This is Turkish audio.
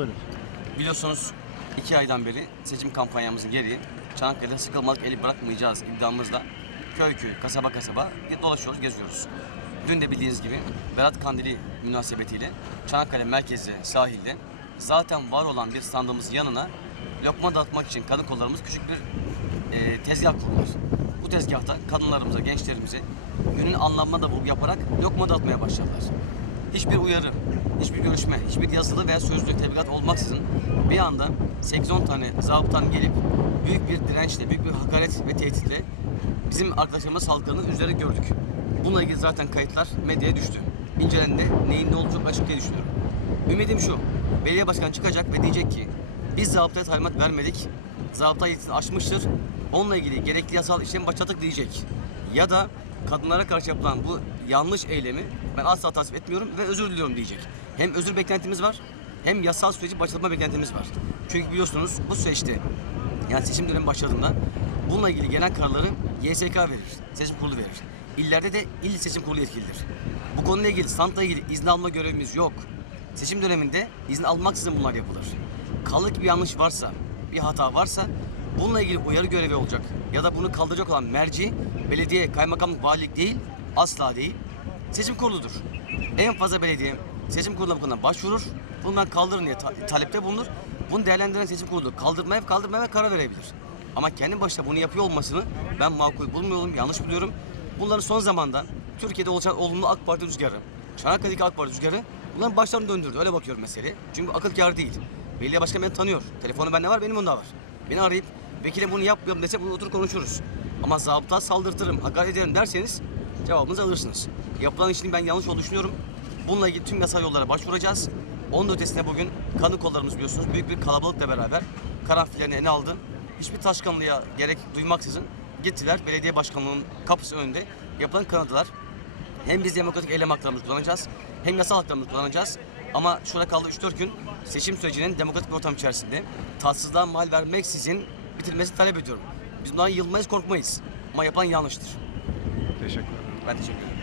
Buyurun. Biliyorsunuz iki aydan beri seçim kampanyamızın gereği Çanakkale'de sıkılmadık eli bırakmayacağız iddiamızla köy köy, kasaba kasaba dolaşıyoruz, geziyoruz. Dün de bildiğiniz gibi Berat Kandili münasebetiyle Çanakkale merkezi sahilde zaten var olan bir standımızın yanına lokma dağıtmak için kadın kollarımız küçük bir e, tezgah kurdular. Bu tezgahta kadınlarımıza, gençlerimize günün anlamına da vurgu yaparak lokma dağıtmaya başladılar. Hiçbir uyarı, hiçbir görüşme, hiçbir yazılı veya sözlü tebligat olmaksızın bir anda 8-10 tane zabıtan gelip büyük bir dirençle, büyük bir hakaret ve tehditle bizim arkadaşlarımız saldırdığını üzeri gördük. Bununla ilgili zaten kayıtlar medyaya düştü. İncelendi. Neyin ne olduğu çok açık diye düşünüyorum. Ümidim şu. Belediye başkanı çıkacak ve diyecek ki biz zabıtaya talimat vermedik. Zabıta yetisini aşmıştır. Onunla ilgili gerekli yasal işlem başlattık diyecek. Ya da kadınlara karşı yapılan bu yanlış eylemi ben asla tasvip etmiyorum ve özür diliyorum diyecek. Hem özür beklentimiz var hem yasal süreci başlatma beklentimiz var. Çünkü biliyorsunuz bu süreçte yani seçim dönemi başladığında bununla ilgili gelen kararları YSK verir, seçim kurulu verir. İllerde de il seçim kurulu yetkilidir. Bu konuyla ilgili, standla ilgili izin alma görevimiz yok. Seçim döneminde izin almaksızın bunlar yapılır. Kalık bir yanlış varsa, bir hata varsa bununla ilgili uyarı görevi olacak. Ya da bunu kaldıracak olan merci, belediye, kaymakamlık, valilik değil, asla değil. Seçim kuruludur. En fazla belediye seçim kuruluna bu konuda başvurur. Bundan kaldırın diye ta- talepte bulunur. Bunu değerlendiren seçim kurulu kaldırmaya kaldırmaya karar verebilir. Ama kendi başına bunu yapıyor olmasını ben makul bulmuyorum, yanlış buluyorum. Bunların son zamanda Türkiye'de oluşan olumlu AK Parti rüzgarı, Çanakkale'deki AK Parti rüzgarı bunların başlarını döndürdü. Öyle bakıyorum meseleye. Çünkü akıl kârı değil. Belediye başkanı beni tanıyor. Telefonu bende var, benim onda var. Beni arayıp vekilim bunu yapmıyorum dese bunu otur konuşuruz. Ama zabıta saldırtırım, hakaret ederim derseniz cevabınızı alırsınız. Yapılan işin ben yanlış olduğunu düşünüyorum. Bununla ilgili tüm yasal yollara başvuracağız. Onun da bugün kanı kollarımız biliyorsunuz büyük bir kalabalıkla beraber karanfillerini eline aldı. Hiçbir taşkanlığa gerek duymaksızın gittiler belediye başkanlığının kapısı önünde yapılan kanadılar. Hem biz demokratik eylem haklarımızı kullanacağız hem yasal haklarımızı kullanacağız. Ama şurada kaldı 3-4 gün seçim sürecinin demokratik bir ortam içerisinde tatsızlığa mal vermeksizin bitirmesini talep ediyorum. Biz bundan yılmayız korkmayız. Ama yapan yanlıştır. Teşekkür ederim. Ben teşekkür ederim.